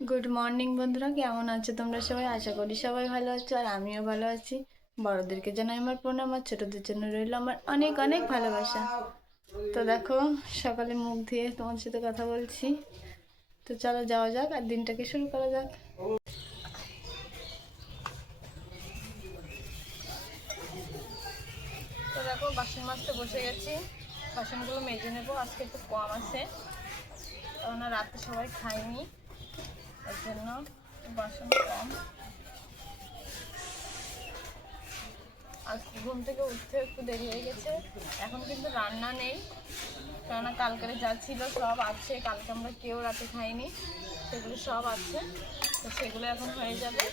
Good morning বন্ধুরা, কেমন আছো তোমরা সবাই? আশা করি সবাই ভালো আছো আর আমিও ভালো আছি। বড়দেরকে জানাই আমার প্রণাম আর ছোটদের জন্য রইল আমার অনেক অনেক ভালোবাসা। তো দেখো, সকালে মুখ ধুয়ে তোমার সাথে কথা বলছি। তো চলো যাওয়া যাক আর দিনটাকে শুরু করা যাক। তো দেখো, বাসন মাজতে বসে গেছি। বাসনগুলো মেজে নেবো, আজকে একটু কম আছে কারণ রাতে সবাই খায়নি, এর জন্য বাসন কম। আজকে ঘুম থেকে উঠতে একটু দেরি হয়ে গেছে। এখন কিন্তু রান্না নেই, কেননা কালকের যা ছিল সব আছে। কালকে আমরা কেউ রাতে খাইনি, সেগুলো সব আছে। তো সেগুলো এখন হয়ে যাবে।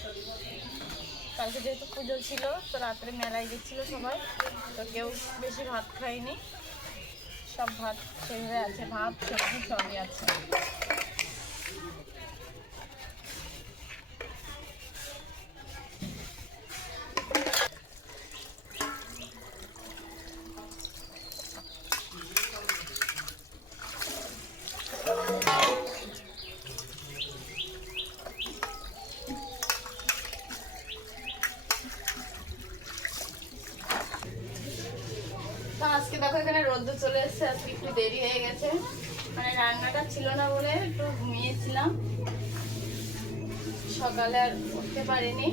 কালকে যেহেতু পুজো ছিল, তো রাত্রে মেলায় গেছিলো সবাই, তো কেউ বেশি ভাত খায়নি। সব ভাত সেভাবে আছে, ভাত সবজি সবই আছে। তো আজকে দেখো এখানে রোদ্দুর চলে এসেছে, আজকে একটু দেরি হয়ে গেছে। মানে রান্নাটা ছিল না বলে একটু ঘুমিয়েছিলাম, সকালে আর উঠতে পারিনি।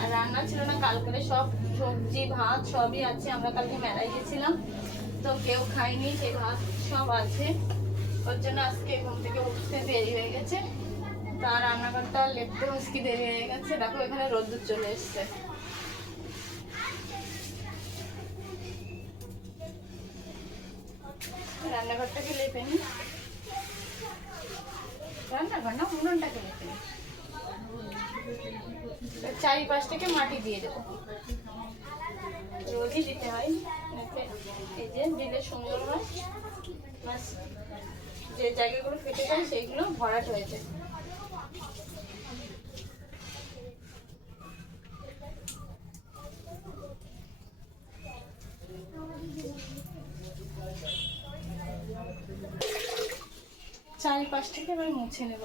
আর রান্না ছিল না, কালকে সব সবজি ভাত সবই আছে। আমরা কালকে মেলায় গেছিলাম, তো কেউ খাইনি, সেই ভাত সব আছে। ওর জন্য আজকে ঘুম থেকে উঠতে দেরি হয়ে গেছে। তার রান্নাঘরটা লেপতেও আজকে দেরি হয়ে গেছে। দেখো এখানে রোদ্দুর চলে এসছে। রান্নাঘরটাকে লেপে নি, রান্নাঘর না উনুনটাকে লেপে নি। চারিপাশটাকে মাটি দিয়ে দেবো, রোজই দিতে হয়। এই যে দিলে সুন্দর হয়, যে জায়গাগুলো ফেটে যায় সেইগুলো ভরাট হয়েছে। চারিপাশটাকে এবার মুছে নেব।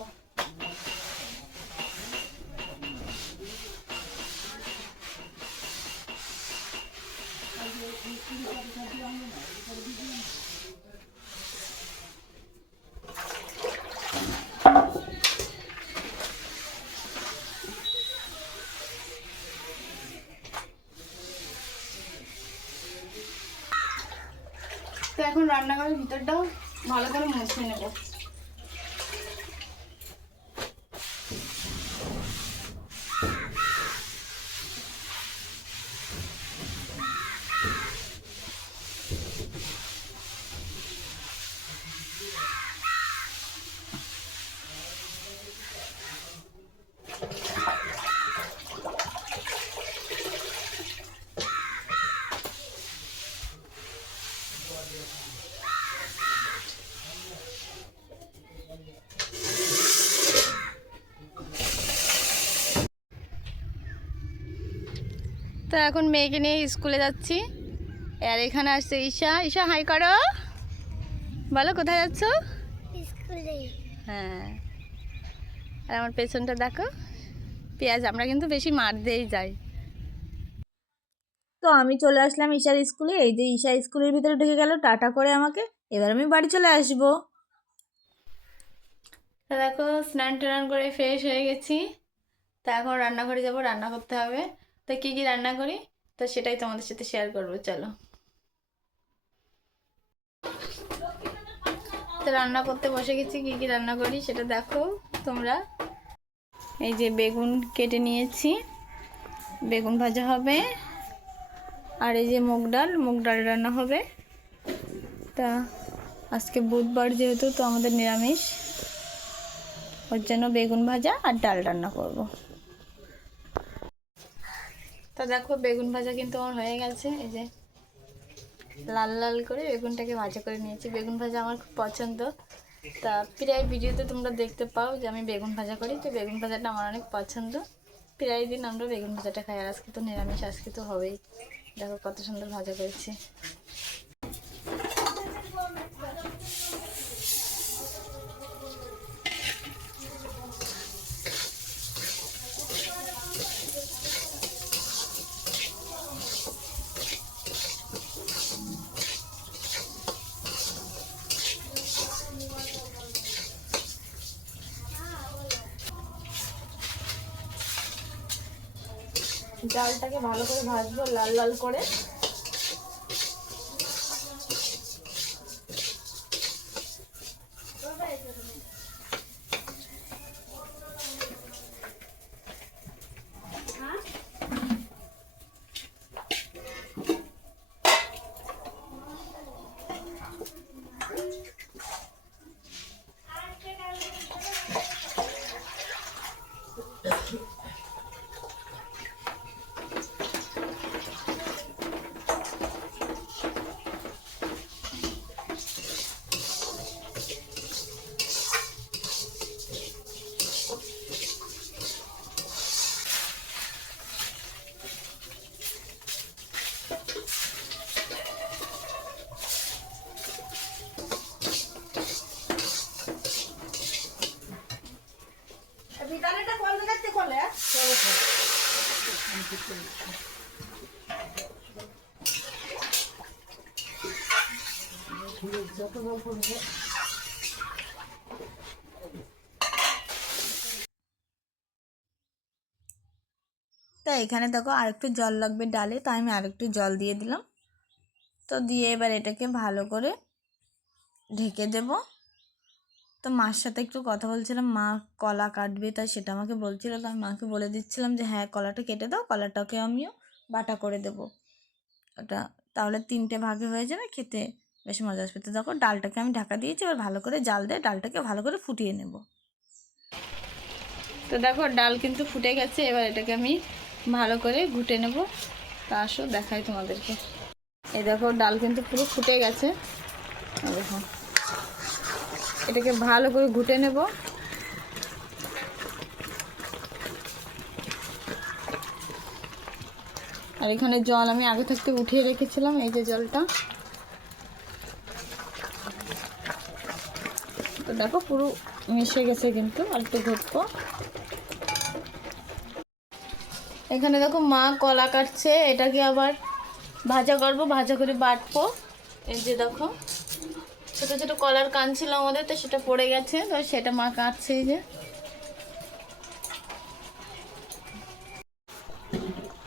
তো এখন রান্নাঘরের ভিতরটাও ভালো করে মুছে নেব। তো এখন মেয়েকে নিয়ে স্কুলে যাচ্ছি। আর এখানে আসছে ঈশা। ঈশা হাই করো, বলো কোথায় যাচ্ছ? স্কুলে। হ্যাঁ, আর আমার পেছনটা দেখো, পেঁয়াজ। আমরা কিন্তু বেশি মার দিয়েই যাই। তো আমি চলে আসলাম ঈশার স্কুলে। এই যে ঈশা স্কুলের ভিতরে ঢুকে গেল টাটা করে আমাকে। এবার আমি বাড়ি চলে আসবো। তো দেখো, স্নান টান করে ফ্রেশ হয়ে গেছি। তো এখন রান্নাঘরে যাব, রান্না করতে হবে। তো কী কী রান্না করি, তো সেটাই তোমাদের সাথে শেয়ার করবো, চলো। তো রান্না করতে বসে গেছি, কী কী রান্না করি সেটা দেখো তোমরা। এই যে বেগুন কেটে নিয়েছি, বেগুন ভাজা হবে। আর এই যে মুগ ডাল রান্না হবে। তা আজকে বুধবার যেহেতু, তো আমাদের নিরামিষ, ওর জন্য বেগুন ভাজা আর ডাল রান্না করব। তা দেখো, বেগুন ভাজা কিন্তু আমার হয়ে গেছে। এই যে লাল লাল করে বেগুনটাকে ভাজা করে নিয়েছি। বেগুন ভাজা আমার খুব পছন্দ। তা প্রায় ভিডিওতে তোমরা দেখতে পাও যে আমি বেগুন ভাজা করি, তো বেগুন ভাজাটা আমার অনেক পছন্দ। প্রায় দিন আমরা বেগুন ভাজাটা খাই। আর আজকে তো নিরামিষ, আজকে তো হবেই। দেখো কত সুন্দর ভাজা করেছি। ডালটাকে ভালো করে ভাজবো লাল লাল করে। তা এখানে দেখো আরেকটু জল লাগবে ডালে, তাই আমি আরেকটু জল দিয়ে দিলাম। তো দিয়ে এবার এটাকে ভালো করে ঢেকে দেব। তো মার সাথে একটু কথা বলছিলাম, মা কলা কাটবে, তাই সেটা আমাকে বলছিল। তো আমি মাকে বলে দিচ্ছিলাম যে হ্যাঁ কলাটা কেটে দাও, কলাটাকে আমিও বাটা করে দেব। ওটা তাহলে 3টে ভাগে হয়ে যাবে, খেতে বেশ মজা আসবে। তো দেখো ডালটাকে আমি ঢাকা দিয়েছি, এবার ভালো করে জাল দিয়ে ডালটাকে ভালো করে ফুটিয়ে নেব। তো দেখো ডাল কিন্তু ফুটে গেছে, এবার এটাকে আমি ভালো করে ঘুটে নেব। তা আসো দেখাই তোমাদেরকে। এই দেখো ডাল কিন্তু পুরো ফুটে গেছে। দেখো এটাকে ভালো করে ঘুটে নেব। আর এখানে জল আমি আগে থাকতে উঠিয়ে রেখেছিলাম, এই যে জলটা। তো দেখো পুরো মিশে গেছে, কিন্তু আর একটু ঘুটবো। এখানে দেখো মা কলা কাটছে, এটাকে আবার ভাজা করবো, ভাজা করে বাটবো। এই যে দেখো ছোট ছোট কলার কান ছিল আমাদের, তো সেটা পড়ে গেছে, তো সেটা মা কাটছে। এই যে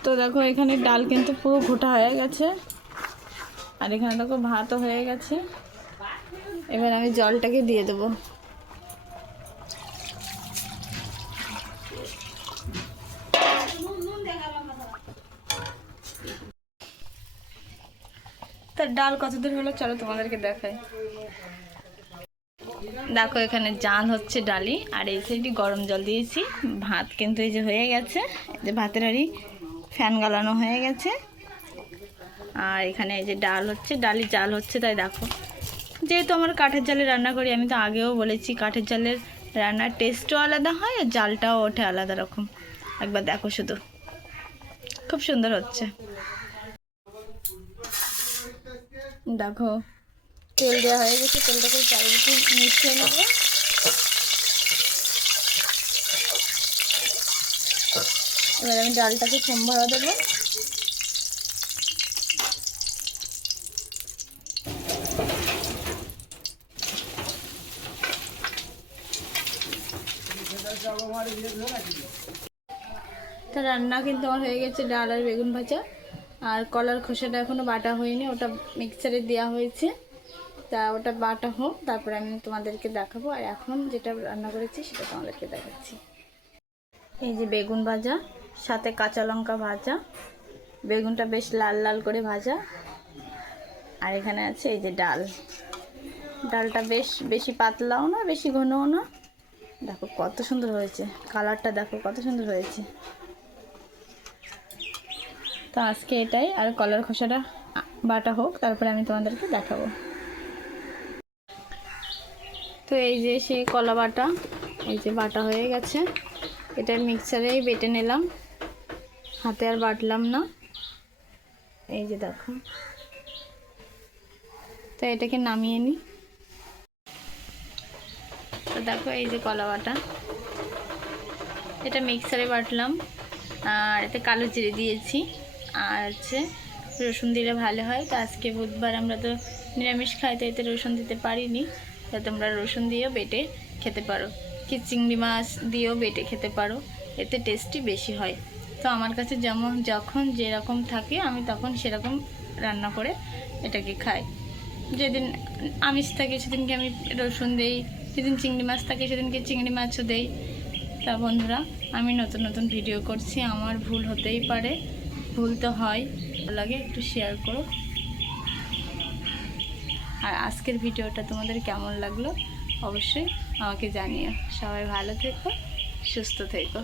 তো দেখো এখানে ডাল কিন্তু পুরো ঘোটা হয়ে গেছে, আর এখানে দেখো ভাতও হয়ে গেছে। এবার আমি জলটাকে দিয়ে দেবো। তার ডাল কতদূর হলো চলো তোমাদেরকে দেখাই। দেখো এখানে জাল হচ্ছে ডালি, আর এই সাইডে গরম জল দিয়েছি। ভাত কিন্তু এই যে হয়ে গেছে, এই যে ভাতের হাঁড়ি ফ্যান গালানো হয়ে গেছে। আর এখানে এই যে ডাল হচ্ছে, ডালি জাল হচ্ছে। তাই দেখো যেহেতু আমার কাঠের জালে রান্না করি, আমি তো আগেও বলেছি কাঠের জালের রান্নার টেস্টও আলাদা হয় আর জালটাও ওঠে আলাদা রকম। একবার দেখো শুধু, খুব সুন্দর হচ্ছে। দেখো তেল দেওয়া হয়ে গেছে, তেলটাকে চারিদিকে মিশিয়ে নেবো। এবার আমি ডালটাকে সম্ভারা দেবো। তা রান্না কিন্তু আমার হয়ে গেছে, ডাল আর বেগুন ভাজা। আর কলার খোসাটা এখনও বাটা হয়নি, ওটা মিক্সারে দেওয়া হয়েছে। তা ওটা বাটা হোক, তারপরে আমি তোমাদেরকে দেখাবো। আর এখন যেটা রান্না করেছি সেটা তোমাদেরকে দেখাচ্ছি। এই যে বেগুন ভাজা, সাথে কাঁচা লঙ্কা ভাজা, বেগুনটা বেশ লাল লাল করে ভাজা। আর এখানে আছে এই যে ডাল, ডালটা বেশি পাতলাও না বেশি ঘনও না। দেখো কত সুন্দর হয়েছে, কালারটা দেখো কত সুন্দর হয়েছে। তো আজকে এটাই, আর কলার খোসাটা বাটা হোক, তারপরে আমি তোমাদেরকে দেখাবো। তো এই যে সেই কলা বাটা, এই যে বাটা হয়ে গেছে। এটা মিক্সারেই বেটে নিলাম, হাতে আর বাটলাম না। এই যে দেখো, তো এটাকে নামিয়ে নিই। তো দেখো এই যে কলা বাটা, এটা মিক্সারে বাটলাম। আর এতে কালো জিরে দিয়েছি, আর হচ্ছে রসুন দিলে ভালো হয়। তো আজকে বুধবার, আমরা তো নিরামিষ খাই, তো এতে রসুন দিতে পারিনি। তো তোমরা রসুন দিয়েও বেটে খেতে পারো, কি চিংড়ি মাছ দিয়েও বেটে খেতে পারো, এতে টেস্টি বেশি হয়। তো আমার কাছে যখন যেরকম থাকে আমি তখন সেরকম রান্না করে এটাকে খাই। যেদিন আমিষ থাকে সেদিনকে আমি রসুন দেই, যেদিন চিংড়ি মাছ থাকে সেদিনকে চিংড়ি মাছও দেই। তা বন্ধুরা, আমি নতুন নতুন ভিডিও করছি, আমার ভুল হতেই পারে, ভুল তো হয়, ভালো লাগে একটু শেয়ার করো। আর আজকের ভিডিওটা তোমাদের কেমন লাগলো অবশ্যই আমাকে জানিও। সবাই ভালো থেকো, সুস্থ থেকো।